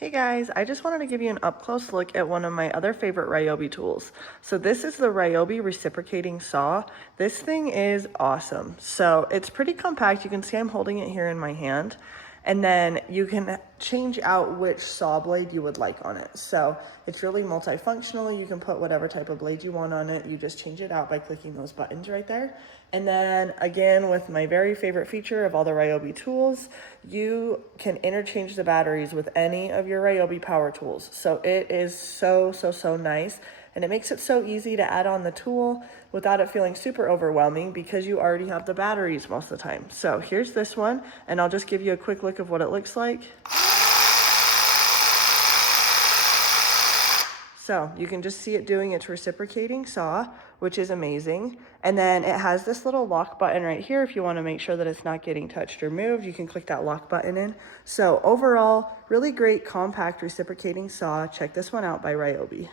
Hey guys, I just wanted to give you an up-close look at one of my other favorite RYOBI tools. So this is the RYOBI Reciprocating Saw. This thing is awesome. So it's pretty compact. You can see I'm holding it here in my hand. And then you can change out which saw blade you would like on it. So it's really multifunctional. You can put whatever type of blade you want on it. You just change it out by clicking those buttons right there. And then again, with my very favorite feature of all the RYOBI tools, you can interchange the batteries with any of your RYOBI power tools. So it is so nice. And it makes it so easy to add on the tool without it feeling super overwhelming because you already have the batteries most of the time. So here's this one, and I'll just give you a quick look of what it looks like. So you can just see it doing its reciprocating saw, which is amazing. And then it has this little lock button right here. If you want to make sure that it's not getting touched or moved, you can click that lock button in. So overall, really great compact reciprocating saw. Check this one out by RYOBI.